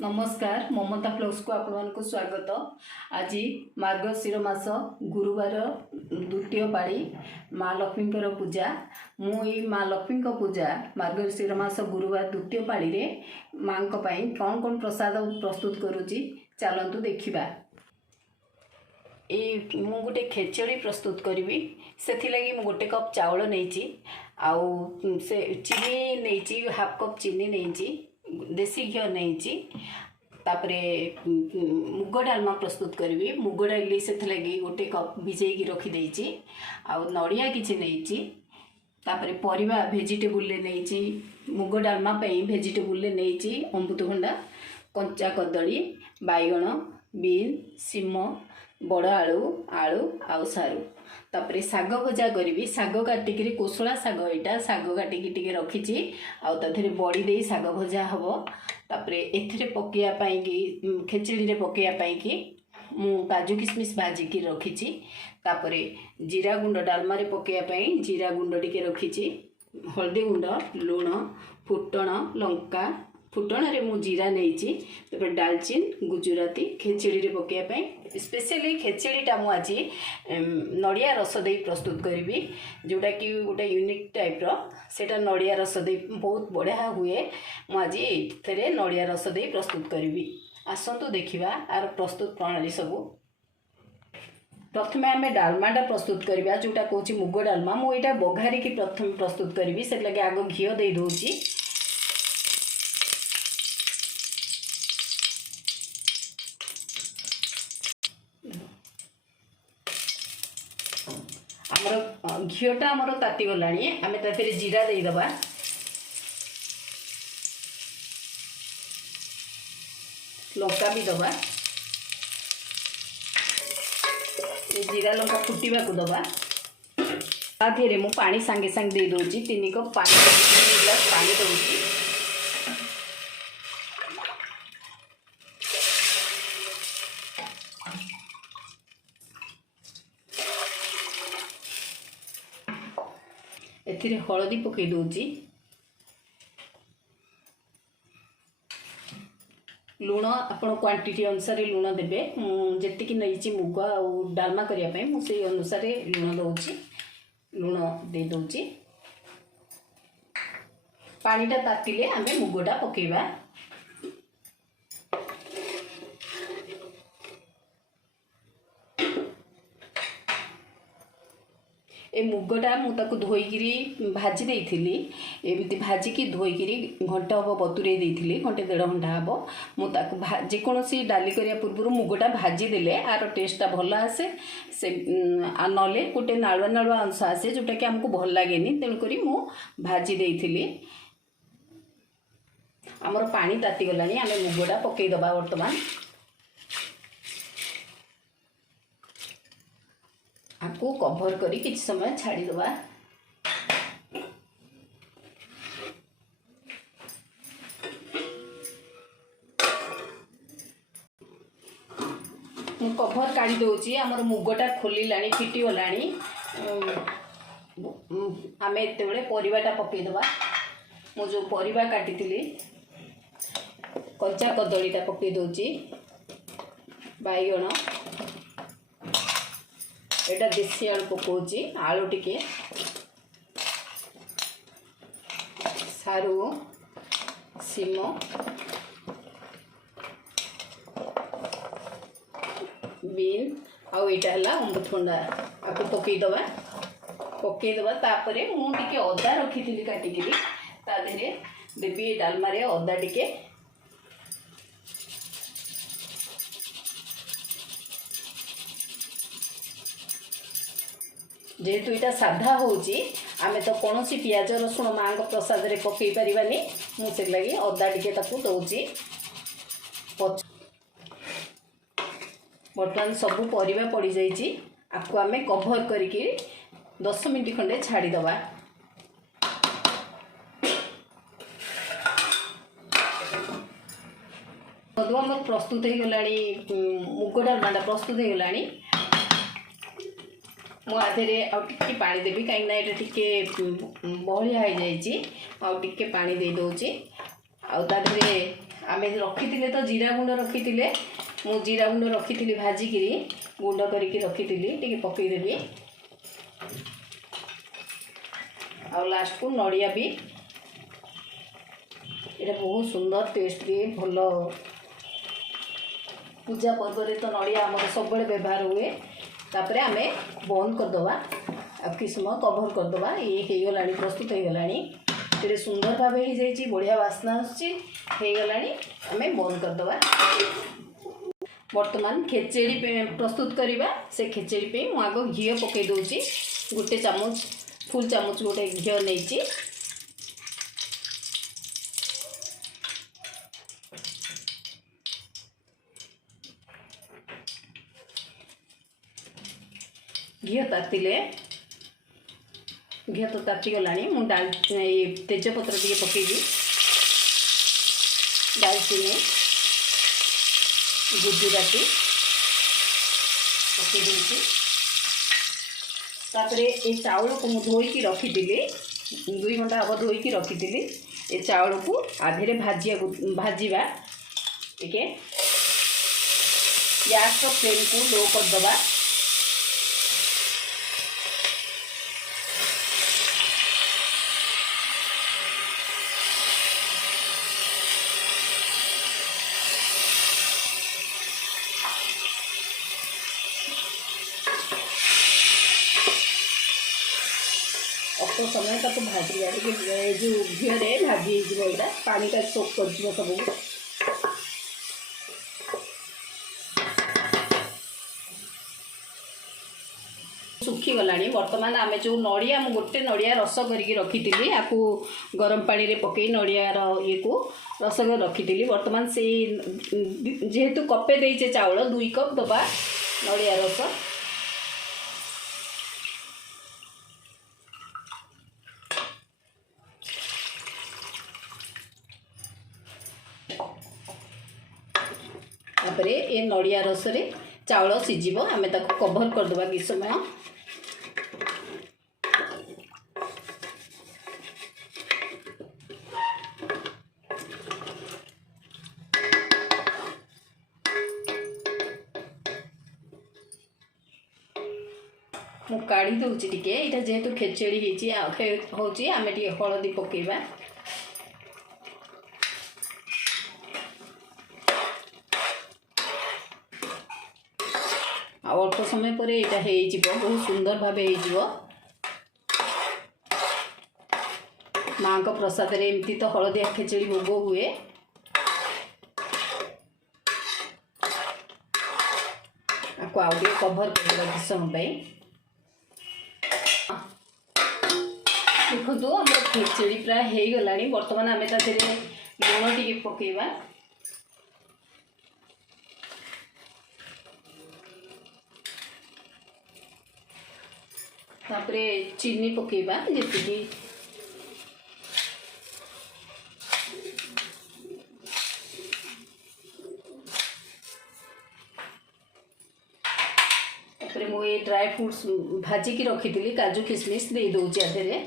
नमस्कार ममता ब्लॉग्स को आपको स्वागत। आज मार्गशीर मास गुरुवार द्वितीय पाड़ी माँ लक्ष्मी पूजा। मुई माँ लक्ष्मी पूजा मार्गशीर मास गुरुवार द्वितीय पाड़ी रे माँ कौन कौन प्रसाद प्रस्तुत करुची चलतु देखा। मु गोटे खेचड़ी प्रस्तुत करी से गोटे कप चाउल नहीं आउ से चीनी नहीं हाफ कप चीनी नहीं देसी घी नहीं तापरे मुग डालमा प्रस्तुत करी। मुग डाली से गोटे कप भिजेकी रखीदे आउ नड़िया किसी नहीं तापरे परिवा भेजिटेबुल नहीं मुग डालमा भेजिटेबुल नहीं अमृतभंडा कंचा कदली बैगण बीन सीम बड़ आलू आलू आउ सारू तापरे साग भजा करी। साग काटिकी कोसला साग यहाँ साग काटिकी टिके रखी आउे बड़ी दे साग भजा हम तापरे एथिरे पकाइया खेचड़ी रे पकाइया कि मु काजू किशमिश भाजिकी रखी तापरे जीरा गुंड डालमा रे पकाइया जीरा गुंड टिके रखी हल्दी गुंड लुण फुटण लंका फुटण रे मु जीरा नहीं तापर डालचीन गुजराती खेचड़ी रे पकाइया स्पेशली खेचड़ीटा मु आज नड़िया रस दे प्रस्तुत करी जोटा कि गोटे यूनिक टाइप सेटा नड़िया रस दे बहुत बढ़िया हुए। मु आज ये नड़िया रस दे प्रस्तुत करी। आसतु देखा आर प्रस्तुत प्रणाली सबू। प्रथम आम डालमाटा प्रस्तुत करवा जोटा कौच मुग डालमा मुझे बघारिकी प्रथम प्रस्तुत करी से लगे आग घी दे दूची आमर घीटा आमर ताती गला आम ताथे जीरा देदबा लंका भी दबा जीरा लंका फुटा को दबा ताधे मु पानी सांगे सांगे दे दूची 3 कप पानी ग्लास पानी दूची एथिरे हलदी पकई दूची लुण आपण क्वांटिटी अनुसार लुण देबे जेतिकी नहीं मुग आ डालमा करिया मुझे अनुसार लुण दौची लुण दे दूची पानीटा तातिले आमे मुगटा पकेबा ए मुगटा मुझे धोईकी भाजी देइथिली एमती भाजिकी धोईकी घंटा हम बतुरे देइथिली घंटे 1.5 घंटा हम मुझे जेकोसी डाली करिया पूर्व मुगटा भाजी देले आर टेस्टा भल आसे से नले गोटे नालुआ नालुआ अंश आसे जोटा कि आमको भल लगे तेणुक मु भाजी देइथिली। आमर पानी ताती गलानी आमे मुगटा पकई दबा वर्तमान आपको कभर करी किसी समय छाड़ी दबा। मु कभर काढ़ी दूची आमर मुगटा खोलिलानी फिटी गलानी आमे एते परिवाटा पकई दबा। मु जो परिवा काटी कंचा कदलीटा पकई दूची बैगण एटा देसी आलू पकाउची आलू टिके सारू सीम बीन आउ एटा हला अमृतभंडा आपको पकईदबा तापरे मु टिके अदा रखी काटिकी ता देहरे देवी डालमा रे अदा टिके जेहेतु यहाँ साधा होची आमे तो कौन सी पियाज रसुण माँ प्रसाद रे पकई पारिबानी मुझे लगी अदा टिके दौची। बर्तमान सबू परिवा पड़ जाइए आपको आमे कभर करके 10 मिनट खंडे छाड़ी दबा। आम प्रस्तुत हो गला मुग डालमाटा प्रस्तुत हो गला मुझे आगे पानी देवी कहीं टिके बहलिया हो जाए पानी दे दूची आधे आम रखी तो जीरा गुंड रखी मु जीरा गुंड रखी भाजिकी गुंड करके रखी पकईदेवी आ लास्ट को नड़िया भी ये बहुत सुंदर टेस्ट भी भल पूजा पर्व रे तो नड़िया आम सब व्यवहार हुए तापर आम बंद करदे आ कि समय कभर करदे ये हो गला प्रस्तुत हो गला तेरे सुंदर भाव हो जाइए बढ़िया बास्ना आसगला आम बंद करदे। बर्तमान खेचेड़ी प्रस्तुत करवा से खेचेड़ी पे मु आग घी पकई दूची गोटे चामच फुल चामच गोटे घी नहीं घी तातिले घी तो तातीगला मुझे तेजपत्र टे पकईबी दालचीनी गुजराती पकई दूसरी तापर ये चाउल को मुझे धोईकी रखी 2 घंटा हम धोईकी रखी ये चाउल को आधे भाजा टे गैस फ्लेम को लो करदे तो समय तक भाजा जो घी भाजी यहाँ पानी का सोक कर सब सुखीगला। बर्तमान आम जो नड़िया गोटे नड़िया रस करके रखी आपको गरम पानी रे पकई नड़ियार ये को रस कर रखी बर्तमान से जेहेतु कपे देचे चाउल 2 कप दबा नड़िया रस तापरे ये नड़िया रस रे चाउल सीझिबो आम ताको कभर करदे कि समय मु काढ़ी दूची टिके यहाँ जेहेतु खेचेड़ी होची आम टे हलदी पकेबा अल्प समय पर यहाँ बहुत सुंदर भाव हो माँ को प्रसाद रे एमती तो हलदिया खेचेड़ी भोग हुए आपको आउ कभर कर किस समय देखो आम खेचेड़ी प्राय हो गला बर्तमान आम ता लुण टे पकेबा तापरे चीनी पकेबा जी मुझे ड्राई फ्रूट्स भाजिकी रखी थी काजू किशमिश दे दूची आधे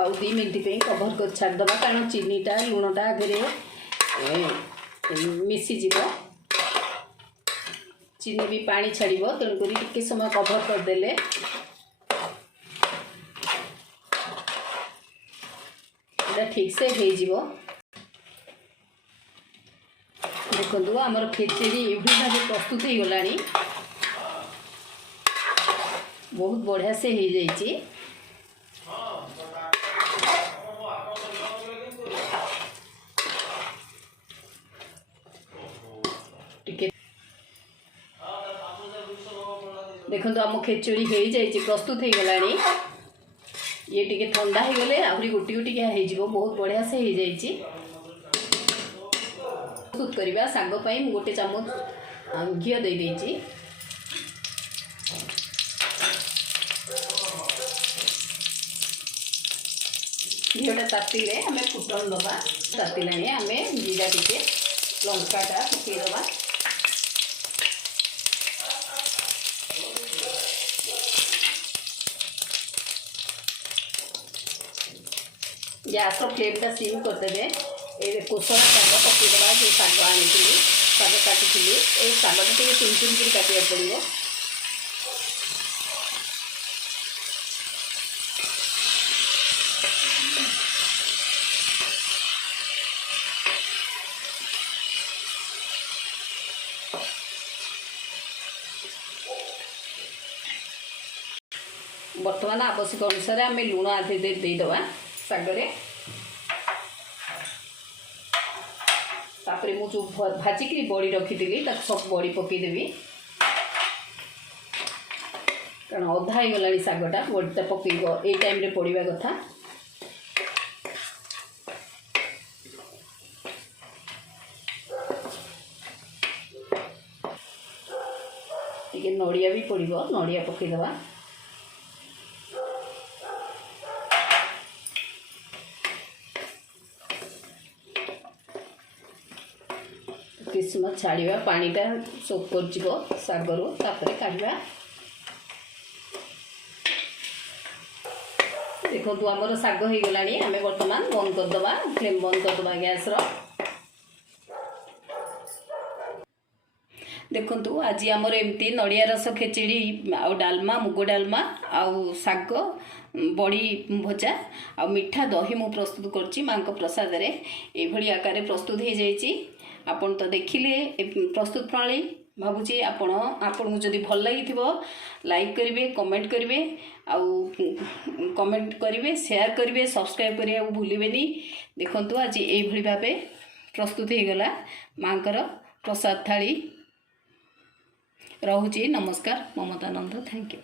आउ 2 मिनट कभर कर छाड़दे कारण चीनीटा लुणटा आगे मिसीज चीनी भी पानी छाड़ब तेणुक टे समय कभर करदे ठीक से हो देखो आमर खेचेड़ी ये भाव प्रस्तुत हो गला बहुत बढ़िया से हो जाइए देखो आम खेचुड़ी हो जाइए प्रस्तुत हो गला ये टिके ठंडा हो गले आहरी गोटी गोटी हो बहुत बढ़िया से हो जाइए प्रस्तुत करवा साग गोटे चामच घी दे देची घीटा तातिले आम फुटन दबा तातिलाणी आम जीरा टिके लंकाटा पकईदबा गैस फ्लेमटा सिम करदेवे ये कोसला शाग पकईदेवा जो शाग आनी शाग काटी ये शाग टे चुन चुन कर काटा पड़ो बर्तमान आवश्यक अनुसार आम लुण आधे देदेवा शागरे तापर मुझे भाजिकी बड़ी रखी सब बड़ी पकईदेवी कारण अधा हो गला शागटा बड़ीटा पकईब ये टाइम रे पड़ा कथा टिके नड़िया भी पड़ो नड़िया पकईदेवा किस समय छाड़ा पानीटा सोक कर शागर तापर काढ़ा देखो आमर शाग हो गला आम बर्तमान बंद करदे फ्लेम बंद करदे गैस देखु आज आमर एमती नड़िया रस खेचड़ी आ डालमा मुग डालमा आउ शाग बड़ी भजा आ मिठा दही मु प्रस्तुत करची मां को प्रसाद रे एभली आकार प्रस्तुत हो जाइए आपण तो देखिले प्रस्तुत प्रणाली भावुची आपण जदि भल लगी लाइक करेंगे कमेंट करेंगे आउ कमेंट करेंगे शेयर करेंगे सब्सक्राइब करने भूलें देखंतु आज ये भाव प्रस्तुत हो गला मांकर प्रसाद थाली। रहुची नमस्कार ममता नंद थैंक यू।